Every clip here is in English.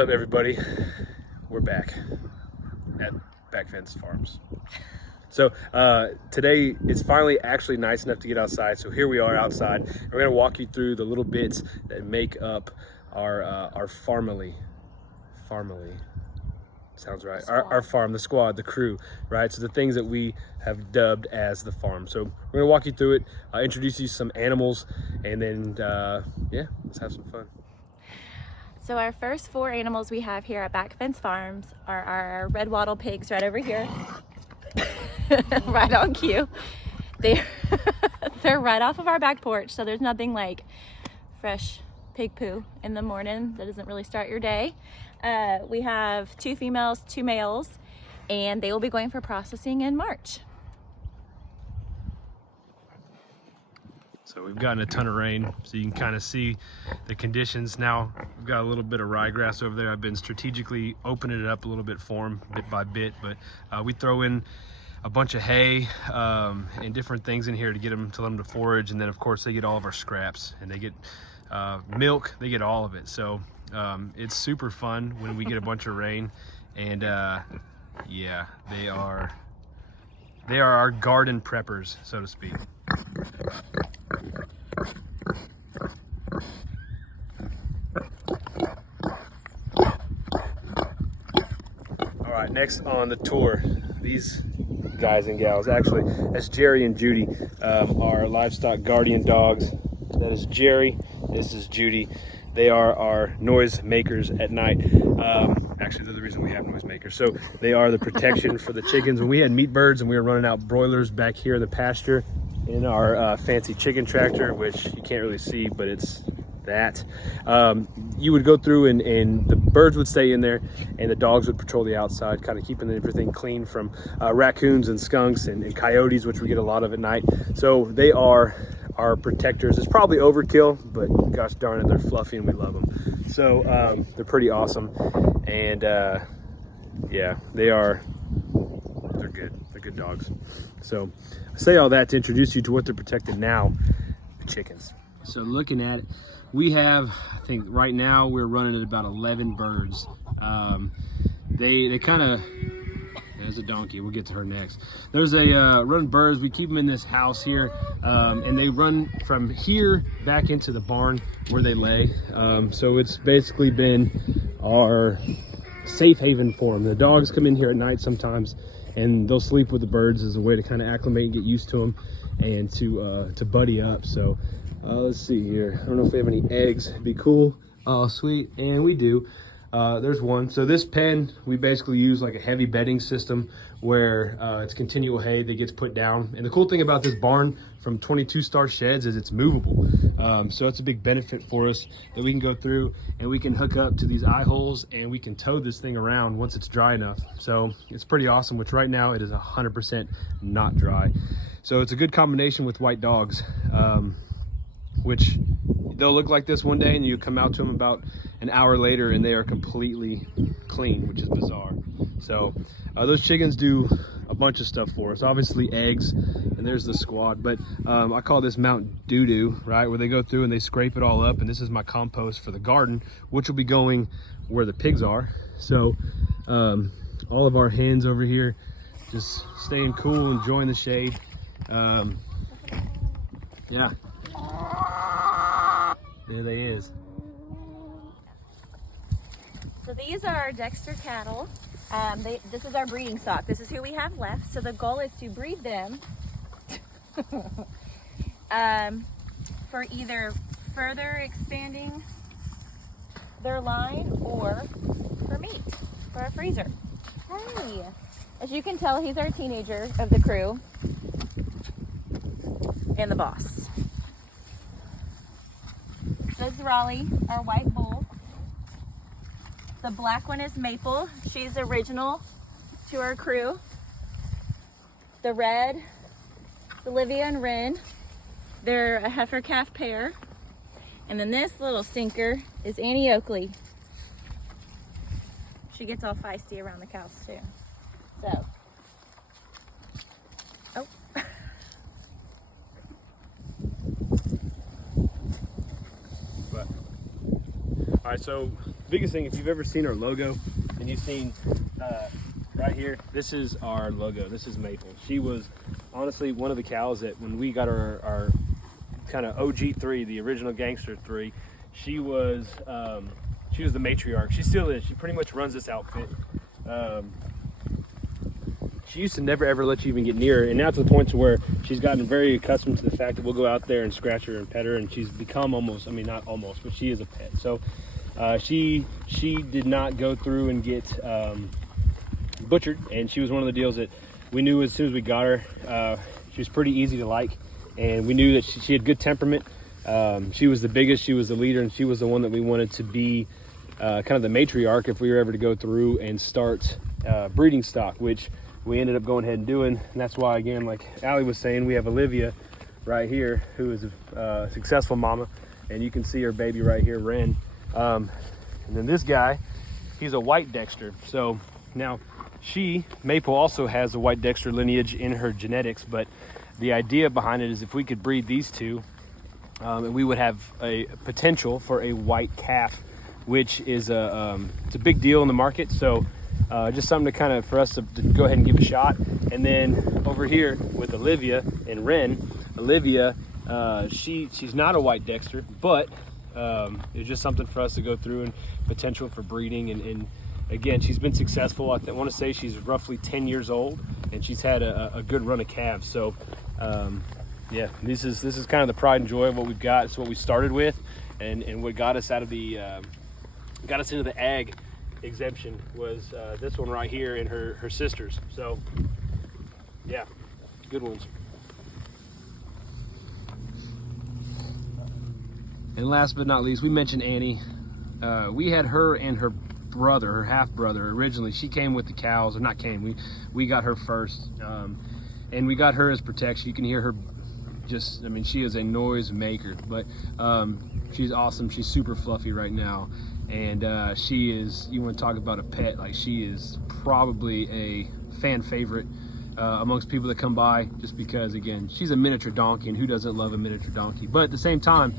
up, everybody? We're back at Back Fence Farms. So today it's finally actually nice enough to get outside. So here we are outside. We're gonna walk you through the little bits that make up our farmily. Sounds right. Our farm, the squad, the crew, right? So the things that we have dubbed as the farm. So we're gonna walk you through it, introduce you to some animals, and then yeah, let's have some fun. So our first 4 animals we have here at Back Fence Farms are our red wattle pigs right over here. Right on cue. They're right off of our back porch, so there's nothing like fresh pig poo in the morning. That doesn't really start your day. We have 2 females, 2 males, and they will be going for processing in March. So we've gotten a ton of rain, so you can kind of see the conditions. Now we've got a little bit of ryegrass over there. I've been strategically opening it up a little bit for them, bit by bit, but we throw in a bunch of hay and different things in here to get them, to let them to forage, and then of course they get all of our scraps, and they get milk, they get all of it. So it's super fun when we get a bunch of rain, and yeah, they are our garden preppers, so to speak. All right, next on the tour, these guys and gals, actually, that's Jerry and Judy, our livestock guardian dogs. That is Jerry, this is Judy. They are our noise makers at night. Actually, they're the reason we have noise makers. So they are the protection for the chickens. When we had meat birds and we were running out broilers back here in the pasture in our fancy chicken tractor, which you can't really see, but it's that. You would go through and the birds would stay in there and the dogs would patrol the outside, kind of keeping everything clean from raccoons and skunks and coyotes, which we get a lot of at night. So they are our protectors. It's probably overkill, but gosh darn it, they're fluffy and we love them. So they're pretty awesome, and yeah, they're good. They're good dogs. So I say all that to introduce you to what they're protected now, the chickens. So looking at it, we have, I think right now we're running at about 11 birds. They kind of, there's a donkey, we'll get to her next. There's a run birds, we keep them in this house here, and they run from here back into the barn where they lay. So it's basically been our safe haven for them. The dogs come in here at night sometimes and they'll sleep with the birds as a way to kind of acclimate and get used to them and to buddy up. So let's see here. I don't know if we have any eggs. It'd be cool. Oh, sweet. And we do. There's one. So this pen, we basically use like a heavy bedding system where it's continual hay that gets put down. And the cool thing about this barn from 22 Star Sheds is it's movable. So it's a big benefit for us that we can go through and we can hook up to these eye holes and we can tow this thing around once it's dry enough. So it's pretty awesome, which right now it is 100% not dry. So it's a good combination with white dogs, which they'll look like this one day and you come out to them about an hour later and they are completely clean, which is bizarre. So those chickens do a bunch of stuff for us. Obviously eggs, and there's the squad, but I call this Mount Doo-Doo, right, where they go through and they scrape it all up, and this is my compost for the garden, which will be going where the pigs are. So all of our hens over here just staying cool, enjoying the shade. Yeah, there they is. So these are our Dexter cattle. This is our breeding stock. This is who we have left. So the goal is to breed them for either further expanding their line or for meat, for a freezer. Hey, as you can tell, he's our teenager of the crew and the boss. This is Raleigh, our white bull. The black one is Maple. She's original to our crew. The red, Olivia and Ren. They're a heifer calf pair. And then this little stinker is Annie Oakley. She gets all feisty around the cows too. So, oh. But, all right, so biggest thing, if you've ever seen our logo and you've seen right here, this is our logo. This is Maple. She was honestly one of the cows that when we got our kind of OG3, the original Gangster 3, she was the matriarch. She still is. She pretty much runs this outfit. She used to never ever let you even get near her, and now to the point to where she's gotten very accustomed to the fact that we'll go out there and scratch her and pet her, and she's become almost, I mean not almost, but she is a pet. So she did not go through and get butchered, and she was one of the deals that we knew as soon as we got her. She was pretty easy to like, and we knew that she had good temperament. She was the biggest, she was the leader, and she was the one that we wanted to be kind of the matriarch if we were ever to go through and start breeding stock, which we ended up going ahead and doing. And that's why, again, like Allie was saying, we have Olivia right here, who is a successful mama, and you can see her baby right here, Ren. And then this guy, he's a white Dexter. So now Maple also has a white Dexter lineage in her genetics, but the idea behind it is if we could breed these two, and we would have a potential for a white calf, which is it's a big deal in the market. So just something to kind of for us to go ahead and give a shot. And then over here with Olivia and Ren, Olivia, she's not a white Dexter, but it's just something for us to go through and potential for breeding. And again, she's been successful. I want to say she's roughly 10 years old, and she's had a good run of calves. So yeah, this is kind of the pride and joy of what we've got. It's what we started with, and what got us out of the got us into the ag exemption was this one right here and her sisters. So yeah, good ones. And last but not least, we mentioned Annie. We had her and her brother, her half brother, originally. She came with the cows, or not came, we got her first, and we got her as protection. You can hear her just, I mean, she is a noise maker, but she's awesome. She's super fluffy right now, and she is, you want to talk about a pet, like she is probably a fan favorite amongst people that come by, just because, again, she's a miniature donkey, and who doesn't love a miniature donkey? But at the same time,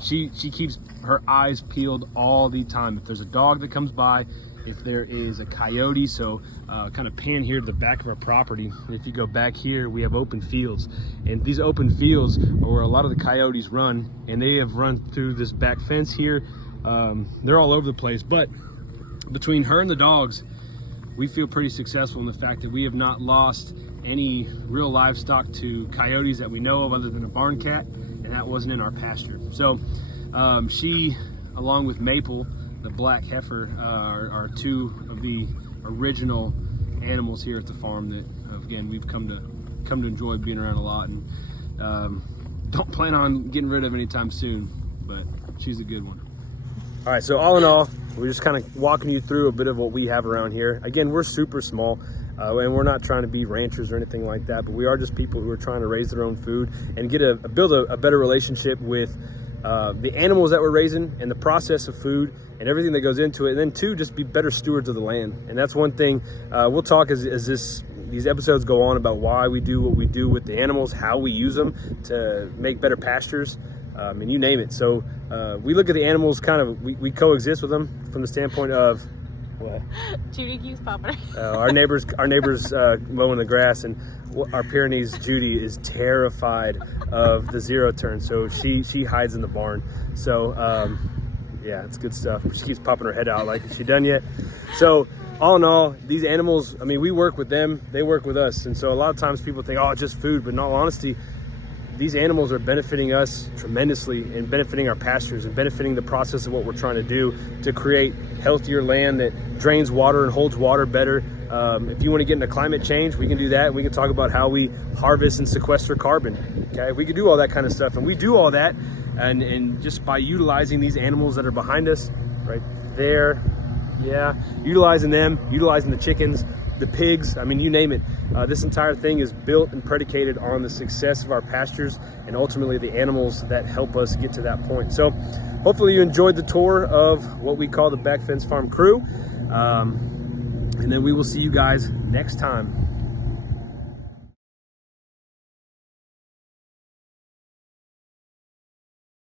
she keeps her eyes peeled all the time. If there's a dog that comes by, if there is a coyote, so kind of pan here to the back of our property. If you go back here, we have open fields, and these open fields are where a lot of the coyotes run, and they have run through this back fence here. They're all over the place, but between her and the dogs, we feel pretty successful in the fact that we have not lost any real livestock to coyotes that we know of, other than a barn cat, and that wasn't in our pasture. So she, along with Maple, the black heifer, are two of the original animals here at the farm that, again, we've come to enjoy being around a lot, and don't plan on getting rid of anytime soon, but she's a good one. All right, so all in all, we're just kind of walking you through a bit of what we have around here. Again, we're super small, and we're not trying to be ranchers or anything like that, but we are just people who are trying to raise their own food and build a better relationship with the animals that we're raising, and the process of food and everything that goes into it. And then two, just be better stewards of the land. And that's one thing we'll talk as these episodes go on about why we do what we do with the animals, how we use them to make better pastures, and you name it. So we look at the animals kind of, we coexist with them from the standpoint of what? Judy keeps popping. Our neighbors mowing the grass, and our Pyrenees, Judy, is terrified of the zero turn, so she hides in the barn. So yeah, it's good stuff. She keeps popping her head out like, is she done yet? So all in all, these animals, I mean, we work with them, they work with us, and so a lot of times people think, oh, it's just food, but in all honesty, these animals are benefiting us tremendously, and benefiting our pastures, and benefiting the process of what we're trying to do to create healthier land that drains water and holds water better. If you want to get into climate change, we can do that. We can talk about how we harvest and sequester carbon. Okay, we can do all that kind of stuff, and we do all that, and just by utilizing these animals that are behind us, right there, yeah, utilizing them, utilizing the chickens, the pigs, I mean, you name it. This entire thing is built and predicated on the success of our pastures, and ultimately the animals that help us get to that point. So hopefully you enjoyed the tour of what we call the Back Fence Farm crew. And then we will see you guys next time.